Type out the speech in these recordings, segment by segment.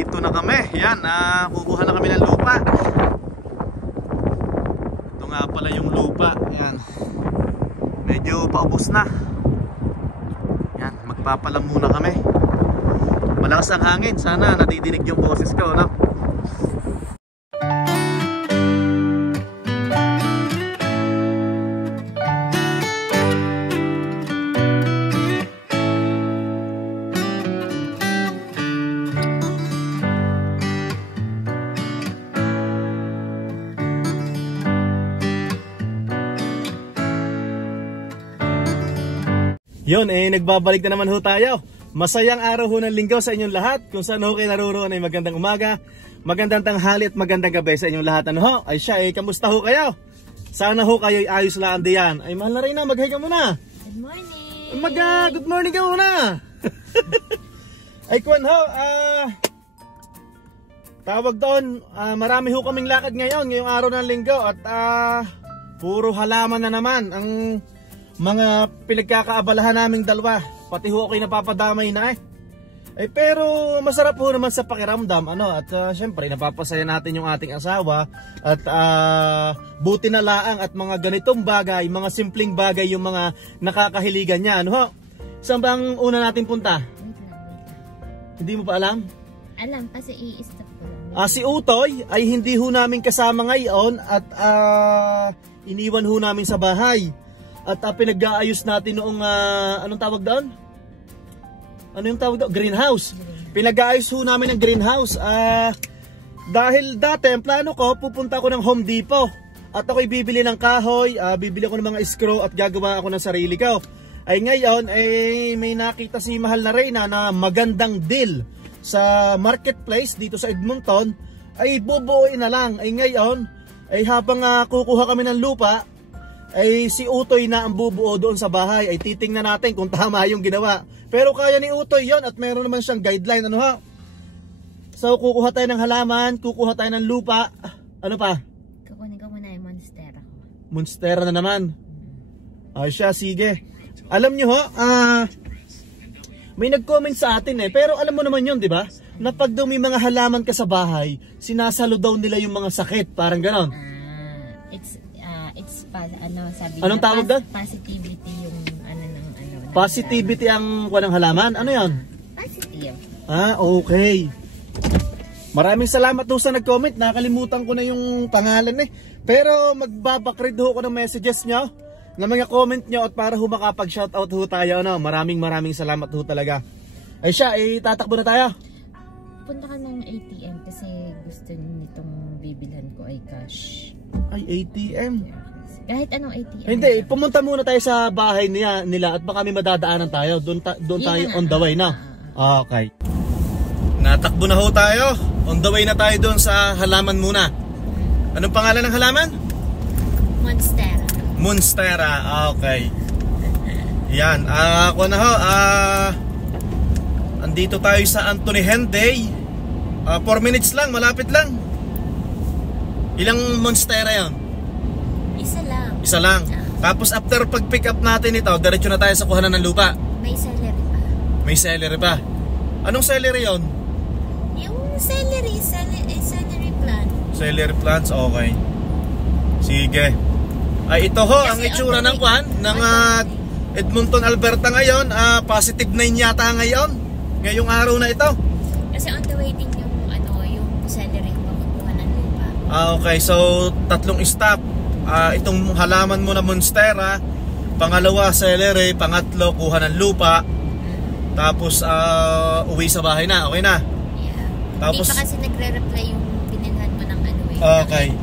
Nandito na kami. Yan, kukuha na kami ng lupa. Ito nga pala yung lupa. Yan. Medyo paubos na. Yan, magpapalam muna kami. Malakas ang hangin. Sana nadidinig yung boses ko, no? Yun, nagbabalik na naman ho tayo. Masayang araw ho ng linggo sa inyong lahat. Kung saan ho kayo naroon ay magandang umaga, magandang tanghali at magandang gabi sa inyong lahat. Ano ho? Ay siya, kamusta ho kayo? Sana ho kayo ayos lang diyan. Ay mahal na rin na, mag-hi ka muna. Good morning. Good morning ka muna. Ay kuwan ho, tawag doon, marami ho kaming lakad ngayong araw ng linggo. At puro halaman na naman ang mga pinagkakaabalahan naming dalawa. Pati ho ako'y napapadamay na pero masarap ho naman sa pakiramdam, ano? At syempre napapasaya natin yung ating asawa. At buti na laang at mga ganitong bagay, mga simpleng bagay yung mga nakakahiligan niya, ano ho? Saan bang una natin punta? Hindi mo pa alam? Alam, kasi i-stop ko lang. Si Utoy ay hindi ho namin kasama ngayon. At iniwan ho namin sa bahay. At pinag-aayos natin noong anong tawag doon? Ano yung tawag doon? Greenhouse. Pinag-aayos ho namin ng greenhouse. Dahil dati ang plano ko, pupunta ako ng Home Depot. At ako'y bibili ng kahoy, bibili ako ng mga screw at gagawa ako ng sarili ko. Ay ngayon, may nakita si Mahal na Reyna na magandang deal sa marketplace dito sa Edmonton. Ay bubuuin na lang. Ay ngayon, ay habang kukuha kami ng lupa, ay si Utoy na ang bubuo doon sa bahay. Ay titingnan natin kung tama yung ginawa. Pero kaya ni Utoy yon at meron naman siyang guideline, ano ha? So kukuha tayo ng halaman, kukuha tayo ng lupa. Ano pa? Kukunin ko muna yung monstera ko. Monstera na naman. Ay siya, sige. Alam nyo ho, may nag-comment sa atin pero alam mo naman yun, di ba? Na pag daw may mga halaman ka sa bahay, sinasalo daw nila yung mga sakit, parang ganon. Sabi anong tawag doon? Positivity yung positivity ang kuha ng halaman? Ano yon? Positive. Okay. Maraming salamat doon sa nag-comment. Nakalimutan ko na yung pangalan Pero magbabakread ho ko ng messages nyo, na mga comment nyo, at para ho makapag-shoutout ho tayo. Maraming salamat ho talaga. Ay siya, tatakbo na tayo. Punta ka ng ATM kasi gusto nitong bibilhan ko ay cash. Ay, ATM? Kahit anong ATM. Hindi, pumunta muna tayo sa bahay nila at baka may madadaanan tayo. Doon tayo on the way na. Okay. Natakbo na ho tayo. On the way na tayo doon sa halaman muna. Anong pangalan ng halaman? Monstera. Monstera, okay. Yan, ako na ho. Andito tayo sa Anthony Henday. 4 minutes lang, malapit lang. Ilang monstera yon? Isa lang. Tapos after pag-pick up natin ito, diretso na tayo sa kuhanan ng lupa. May celery pa. May celery pa. Anong celery yon? Yung celery plant. Celery plants, okay. Sige. Ay ito ho, ang itsura ng kuhan ng Edmonton, Alberta ngayon. Positive 9 yata ngayon. Ngayong araw na ito. Kasi on the way din yung celery pakukuha ng lupa. Okay, so 3 stop. Itong halaman mo na monstera, pangalawa celery, pangatlo kuha ng lupa, tapos uwi sa bahay na, okay na? Yeah. Tapos, hindi pa kasi nagre-reply yung binilhan mo ng Okay.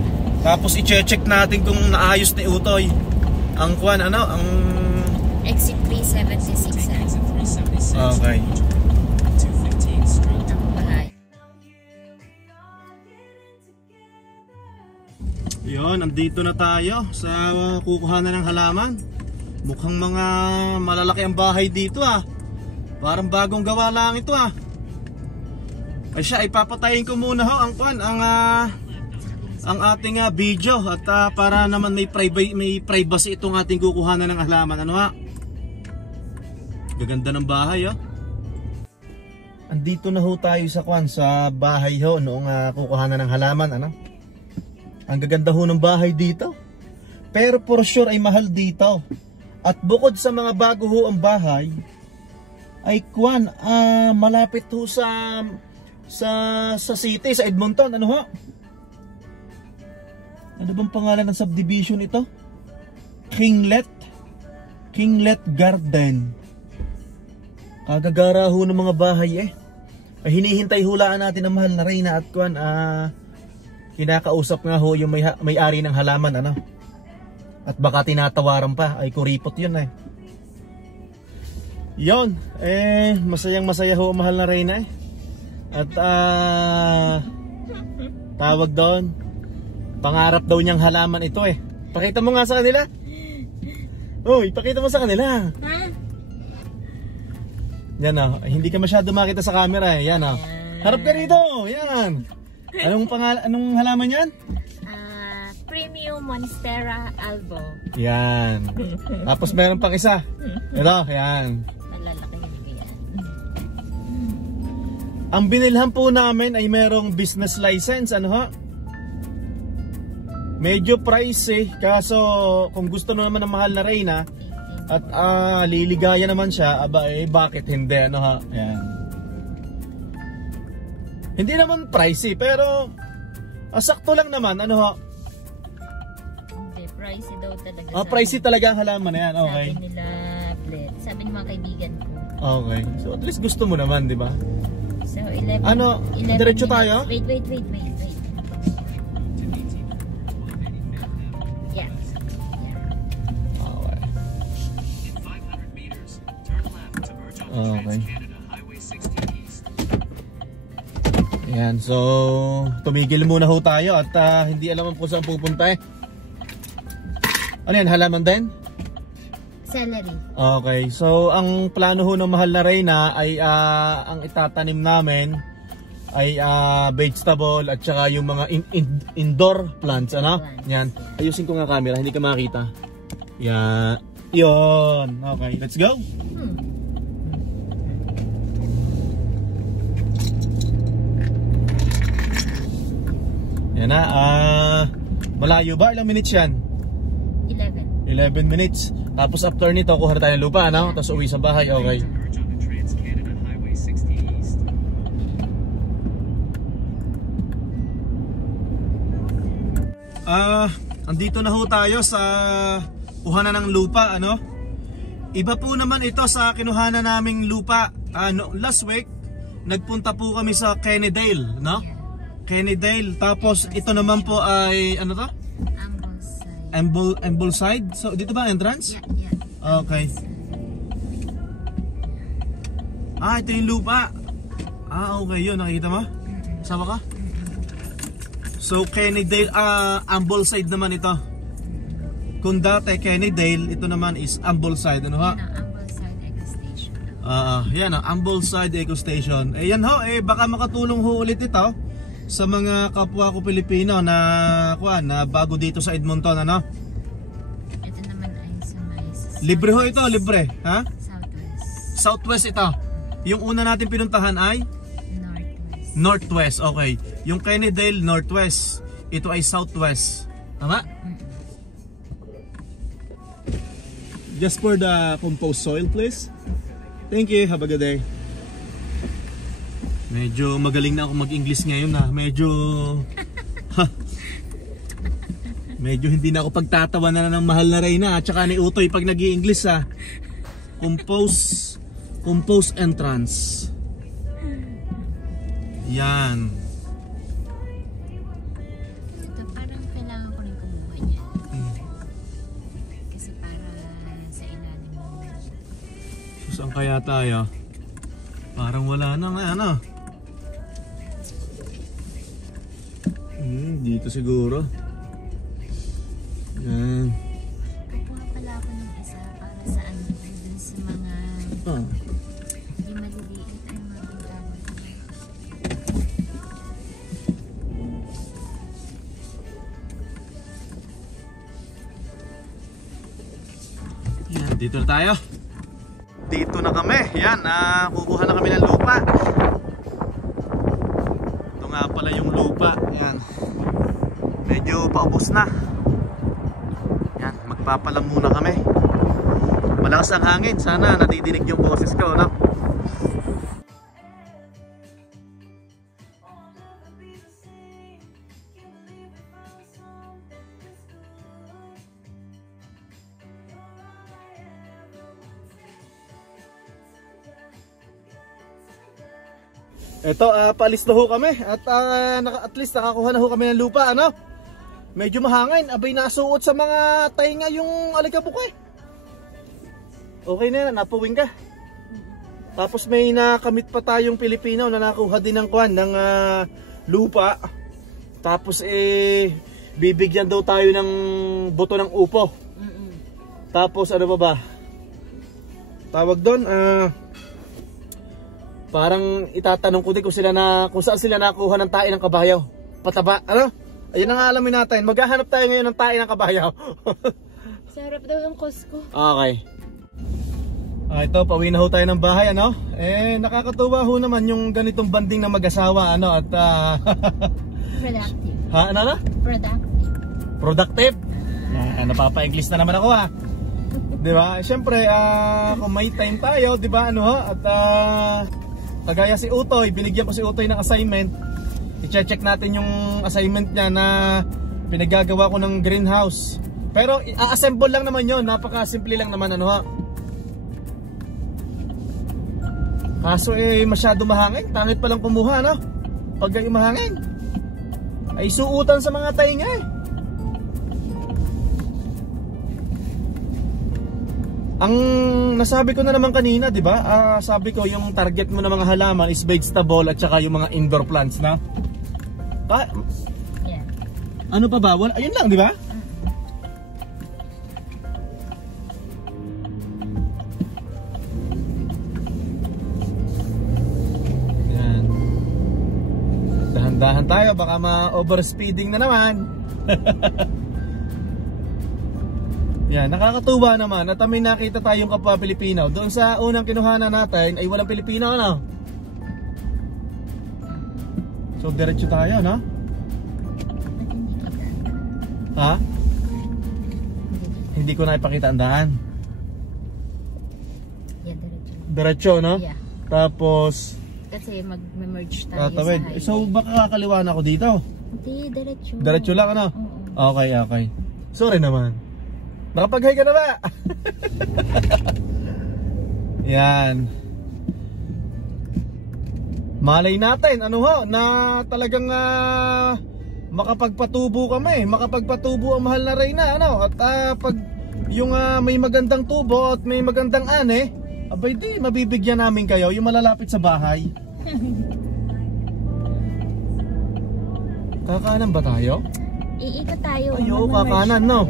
Tapos i-check natin kung naayos ni Utoy ang ang exit 376. Okay. Yun, andito na tayo sa kukuhanan ng halaman. Mukhang mga malalaki ang bahay dito Parang bagong gawa lang ito Ay siya, ipapatayin ko muna ho ang ating video at para naman may privacy itong ating kukuhanan ng halaman. Gaganda ng bahay andito na ho tayo sa sa bahay ho noong kukuhanan ng halaman, ano? Ang gaganda ho ng bahay dito. Pero for sure ay mahal dito. At bukod sa mga bago ho ang bahay, ay malapit ho sa city, sa Edmonton, ano ho? Ano bang pangalan ng subdivision ito? Kinglet Garden. Kagagara ho ng mga bahay hinihintay hulaan natin ang mahal na Reyna at kinakausap nga ho yung may-ari ng halaman, ano? At baka tinatawaran pa, ay kuripot yun Yon, masayang-masaya ho ang mahal na Reyna At tawag doon, pangarap daw niyang halaman ito Pakita mo nga sa kanila. Uy, pakita mo sa kanila. Yan hindi ka masyado makita sa camera Yan harap ka rito, yan. Anong halaman yan? Premium Monstera Albo. Yan. Tapos meron pang isa. Ito, yan. Malalaki yan. Ang binilhan po namin ay merong business license, ano ho? Medyo pricey, kaso kung gusto naman ng mahal na Reyna at liligaya naman siya, bakit hindi, ano ha? Yan. Hindi naman pricey, pero sakto lang naman, ano ho? Pricey daw talaga. Pricey talaga ang halaman na yan. Okay. Sabi nila, Bled. Sabi ng mga kaibigan ko. Okay. So at least gusto mo naman, di ba? So 11. Diretso tayo? Wait. Yeah. Okay. Ayan, so tumigil muna ho tayo at hindi alam kung saan pupunta Ano yan, halaman din? Celery. Okay, so ang plano ho ng mahal na Reyna ay ang itatanim namin ay vegetable at saka yung mga indoor plants, ano? Yan. Ayusin ko nga camera, hindi ka makita. Yan. Yun. Okay, let's go. Yan na. Malayo ba? Ilang minutes yan? 11 minutes. Tapos after nito, kuha na tayo ng lupa, ano? Tapos uwi sa bahay, okay. Andito na ho tayo sa kuhanan ng lupa, ano? Iba po naman ito sa kinuhanan naming lupa. Last week, nagpunta po kami sa Kennedale, no? Kennedale. Tapos ito naman po ay, ano to? Ambleside. So dito ba entrance? Yeah. Okay. Ito yung lupa. Okay yun. Nakikita mo? Sama ka? So Kennedale, Ambleside naman ito. Kung dati Kennedale, ito naman is Ambleside. Ano ha? Ambleside Eco Station. Yan Ambleside Eco Station. Yan ho, baka makatulong ho ulit ito sa mga kapwa ko Pilipino na bago dito sa Edmonton, ano? Ito naman ay sa libre ho ito, libre, ha? Southwest ito. Yung una natin pinuntahan ay Northwest, okay. Yung Kennedale Northwest, ito ay Southwest. Tama? Just for the compost soil, please. Thank you, have a good day. Medyo magaling na ako mag-English ngayon medyo hindi na ako pagtatawa na ng mahal na Reyna at saka ni Utoy pag nag-i-English Compost entrance. Yan. Ito parang kailangan ko rin kumuha niya. Kasi para sa ilalim mo. Saan kaya tayo? Parang wala na nga, ano? Dito siguro. Yan. Kukuha pala ako ng isa para sa dun sa mga hindi maliliit ay magandang. Yan, dito na tayo. Dito na kami. Yan, kukuha na kami ng lupa. nga pala yung lupa. Yan. Medyo paubos na. Yan, magpapalam muna kami. Malakas ang hangin. Sana nadidinig yung boses ko, no? Ito, paalis na ho kami at at least nakakuha na ho kami ng lupa, ano? Medyo mahangin, abay nasuot sa mga tainga yung alikabok eh. Okay na yan, napuwing ka. Tapos may nakamit pa tayong Pilipino na nakuha din ng kwan, ng lupa. Tapos bibigyan daw tayo ng buto ng upo. Tapos ano ba? Tawag doon, parang itatanong ko din kung saan sila nakuha ng tae ng kabayaw. Pataba, ano? Ayun ang alamin natin. Maghahanap tayo ngayon ng tae ng kabayaw. Sarap daw yung Costco. Okay. Ito, pauwi na ho tayo ng bahay, ano? Nakakatuwa ho naman yung ganitong banding na mag-asawa, ano? At productive. Ha, ano na? Productive? Napapa-English na naman ako, ha? Diba? Siyempre, kung may time tayo, diba, ano ho? At kagaya si Utoy, binigyan ko si Utoy ng assignment. I-check natin yung assignment niya na pinagagawa ko ng greenhouse. Pero i-assemble lang naman yon, napaka-simple lang naman, ano ha. Kaso masyado mahangin, pangit palang kumuha, no? Pag mahangin ay suutan sa mga tainga eh. Ang nasabi ko na naman kanina, di ba? Sabi ko yung target mo na mga halaman is vegetable at saka yung mga indoor plants na. Yeah. Ano pa ba? Ayun lang, di ba? Yan. Dahan-dahan tayo, baka ma-overspeeding na naman. Yan, nakakatuwa naman at may nakita tayong kapwa Pilipino. Doon sa unang kinuhanan natin ay walang Pilipino, ano? So diretso tayo, no? Ha? Hindi ko na ipakita ang daan. Yeah, diretso. Diretso, no? Yeah. Tapos Kasi mag-merge tayo tatawid. sa highway. So baka kakaliwa na ako dito. Hindi, diretso. Diretso lang, ano? Okay, okay. Sorry naman. Nakapag-hi ka na ba? Yan. Malay natin, ano ho, na talagang makapagpatubo kami. Makapagpatubo ang mahal na Reyna, ano? At pag yung may magandang tubo at may magandang ane, abay di, mabibigyan namin kayo yung malalapit sa bahay. Kakanan ba tayo? Iikot tayo. Ayo, kakanan, no?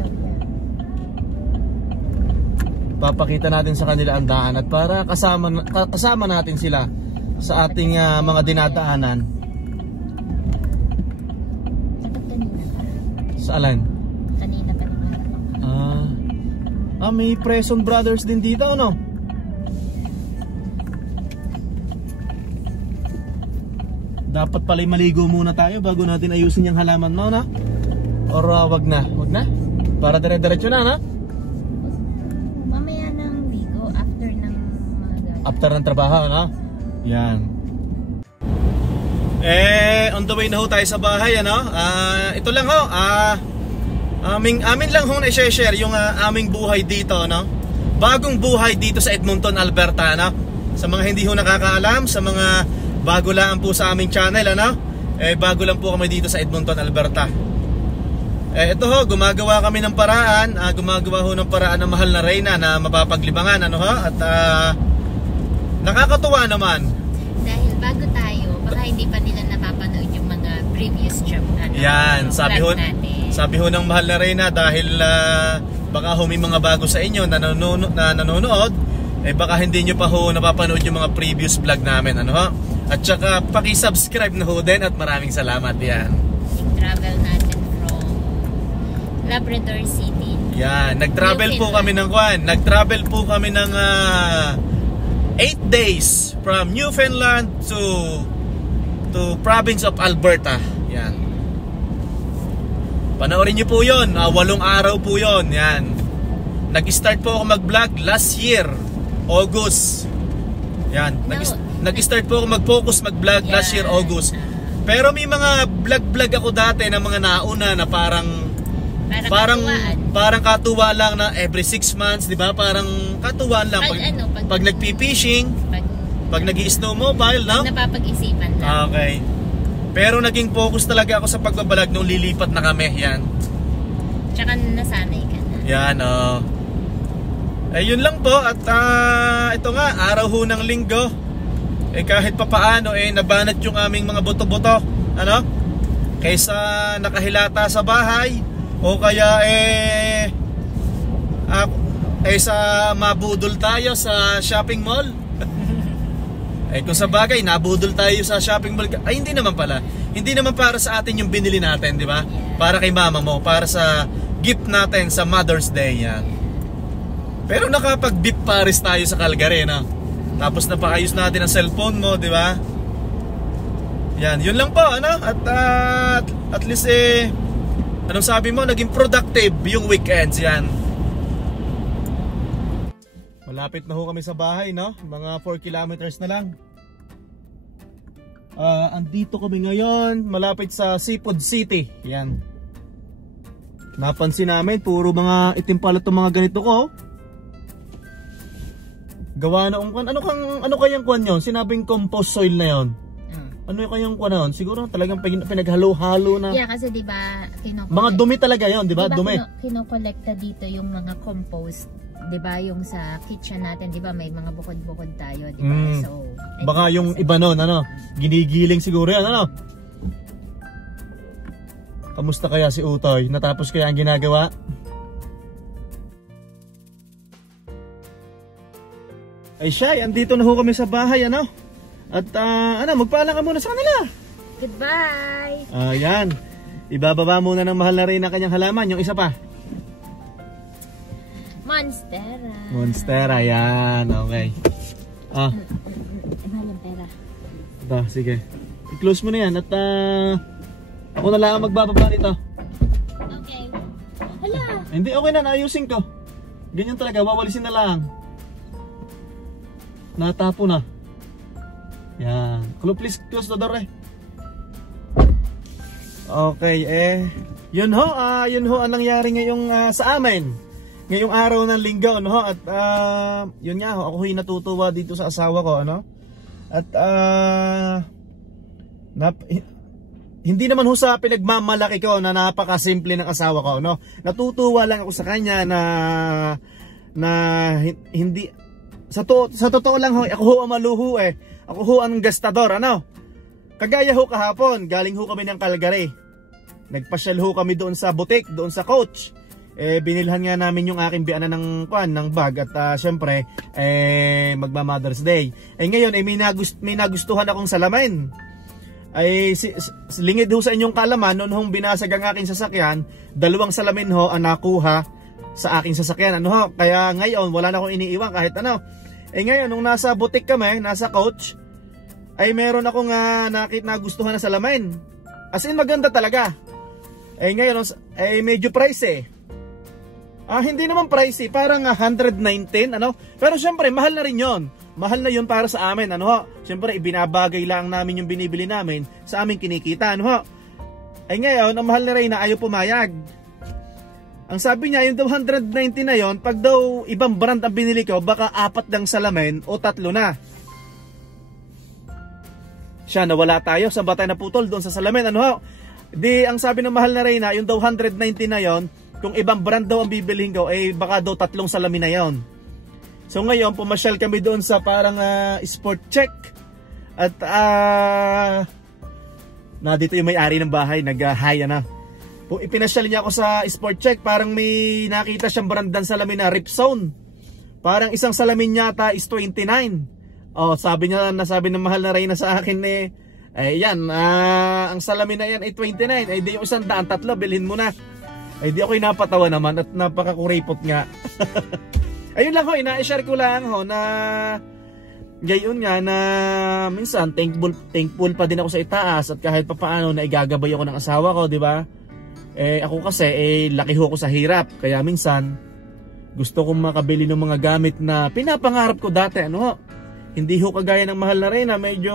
Papakita natin sa kanila ang daan at para kasama natin sila sa ating mga dinadaanan. Sa alin? Kanina pa naman. May Preson Brothers din dito, no? Dapat pala'y maligo muna tayo bago natin ayusin yung halaman mo, no? Or wag na? Wag na? Para dire-diretso na, no? After ng trabaho, no? Yan. On the way na ho tayo sa bahay, ano? Ito lang ho, amin lang ho na-share yung aming buhay dito, no? Bagong buhay dito sa Edmonton, Alberta, no? Sa mga hindi ho nakakaalam, sa mga bago lang po sa aming channel, ano? Bago lang po kami dito sa Edmonton, Alberta. Ito ho, gumagawa kami ng paraan, gumagawa ho ng paraan ng mahal na Reyna na mapapaglibangan, ano ho? At nakakatuwa naman. Dahil bago tayo, baka hindi pa nila napapanood yung mga previous job natin. Yan, sabi ho ng mahal na Reyna, dahil baka ho may mga bago sa inyo na nanonood, baka hindi nyo pa ho napapanood yung mga previous vlog namin, ano ho? At saka paki-subscribe na ho din at maraming salamat. Yan. Travel natin from Labrador City. Yan, nag-travel po kami ng Nag-travel po kami ng 8 days from Newfoundland to to province of Alberta. Yan. Panoorin niyo po yun. 8 araw po yun. Yan. Nag-start po ako mag-vlog last year, August. Yan. Nag-start po ako mag-focus mag-vlog last year, August. Pero may mga vlog ako dati ng mga nauna na parang katuwa lang na every 6 months, di ba? Parang katuwaan lang pag nagpi-fishing, pag nag-i-snowmobile, no? Napapag-isipan lang. Okay. Pero naging focus talaga ako sa pagbabalag nung lilipat na kami, yan. Tsaka nasanay ka na. Yan, yun lang po at ito nga, araw ho ng linggo. Kahit papaano nabanat yung aming mga buto-buto, ano? Kaysa nakahilata sa bahay o kaya sa mabudol tayo sa shopping mall. Kung sa bagay nabudol tayo sa shopping mall, ay hindi naman pala. Hindi naman para sa atin yung binili natin, di ba? Para kay mama mo, para sa gift natin sa Mother's Day, yan. Pero nakapag-beef Paris tayo sa Calgary, no? Tapos napakayos natin ang cellphone mo, di ba? Yan, yun lang po, ano? At least anong sabi mo? Naging productive yung weekends, yan. Malapit na ho kami sa bahay, no? Mga 4 kilometers na lang. Andito kami ngayon, malapit sa Seafood City. Yan. Napansin namin, puro mga itim pala itong mga ganito ko. Gawa na ano kayang kuwan yon? Sinabing compost soil na yon. Ano kayang kuwan na yon? Siguro talagang pinaghalo-halo na. Yeah, kasi 'di ba mga dumi talaga yon, 'di ba? Dumi. Kinokolekta dito yung mga compost, 'di ba? Yung sa kitchen natin, 'di ba? May mga bukod-bukod tayo, 'di ba? So, baka yung iba noon, ano? Ginigiling siguro yan, ano? Kamusta kaya si Utoy? Natapos kaya ang ginagawa? Ay siya, andito na ho kami sa bahay, ano? At magpaalam ka muna sa kanila. Goodbye! Ayan, ibababa muna ng mahal na rin ang kanyang halaman, yung isa pa. Monstera. Monstera, yan, okay. Mahal ang pera. Sige. I-close mo na yan at ako na lang magbababa nito. Okay. Hala! Hindi, okay na, naayusin ko. Ganyan talaga, wawalisin na lang. Natapo na. Yan. Please close the door Okay, yun ho ang nangyari ngayong sa amin. Ngayong araw ng linggo, ano ho? At yun nga ho, ako ho'y natutuwa dito sa asawa ko, ano? At hindi naman ho sa pinagmamalaki ko na napakasimple ng asawa ko, no? Natutuwa lang ako sa kanya na hindi sa totoo lang ho, ako ho ang maluho Ako ho ang gastador, ano? Kagaya ho kahapon, galing ho kami ng Calgary. Nagpasyal ho kami doon sa boutique, doon sa Coach. Binilhan nga namin yung aking biyanan ng bag at syempre magma-Mother's Day. Ngayon may nagustuhan akong salamin. Lingid ho sa inyong kalaman, noon hong binasag ang aking sasakyan, 2 salamin ho ang nakuha sa aking sasakyan, ano ho? Kaya ngayon wala na akong iniiwan kahit ano. Ngayon nung nasa boutique kami, nasa Coach, ay meron akong nagustuhan na salamin. As in maganda talaga. Ngayon medyo pricey. Hindi naman pricey, parang 119, ano? Pero syempre mahal na rin 'yon. Mahal na 'yon para sa amin, ano ho? Syempre ibinabagay lang namin yung binibili namin sa aming kinikita, ano ho? Ngayon ang mahal na rin na ayaw pumayag. Ang sabi niya, yung daw 190 na yon, pag daw ibang brand ang binili ko, baka 4 lang salamin o 3 na. Siya, nawala tayo. Saan ba tayo naputol? Doon sa salamin. Ano ho? Di, ang sabi ng mahal na Reyna, yung daw 190 na yon, kung ibang brand daw ang bibilihin ko, baka daw 3 salamin na yon. So ngayon, pumasyal kami doon sa parang sport check. At dito yung may-ari ng bahay, nag-hi na. Ipinasyal niya ako sa sport check, parang may nakita siyang brandan salamin na Ripzone. Parang isang salamin yata is 29. Sabi ng mahal na Reyna sa akin yan, ang salamin na yan ay 29. Di yung 100, 3 bilhin mo na. Di ako'y napatawa naman at napakakuripot nga. Ayun lang ho, ina-share ko lang ho na gayon nga na minsan thankful pa din ako sa itaas at kahit papaano na igagabay ako ng asawa ko, di ba? Ako kasi laki ho ko sa hirap, kaya minsan gusto kong makabili ng mga gamit na pinapangarap ko dati, ano ho. Hindi ho kagaya ng mahal na Reyna, medyo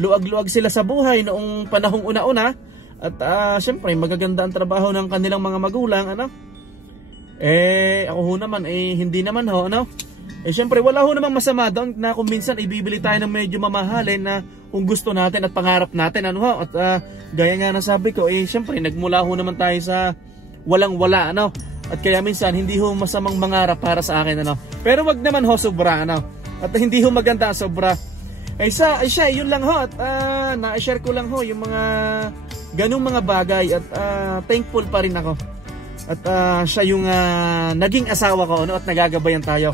luag-luag sila sa buhay noong panahong una-una at syempre magaganda ang trabaho ng kanilang mga magulang, ano? Ako ho naman hindi naman ho, ano? Syempre wala ho namang masama doon na kung minsan ibibili tayo ng medyo mamahalin na kung gusto natin at pangarap natin, ano ho. At gaya nga nasabi ko, syempre nagmula ho naman tayo sa walang-wala, ano. At kaya minsan hindi ho masamang mangarap para sa akin, ano. Pero wag naman ho sobra, ano. At hindi ho maganda sobra. Siya, yun lang ho. At na-share ko lang ho yung mga ganung mga bagay at thankful pa rin ako. At siya yung naging asawa ko, ano, at nagagabayan tayo.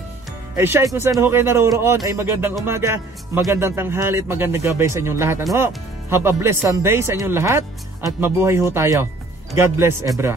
Siya, kung saan ho kayo naroroon, ay magandang umaga, magandang tanghali at magandang gabay sa inyong lahat. Ano ho? Have a blessed Sunday sa inyong lahat at mabuhay ho tayo. God bless, Ebra.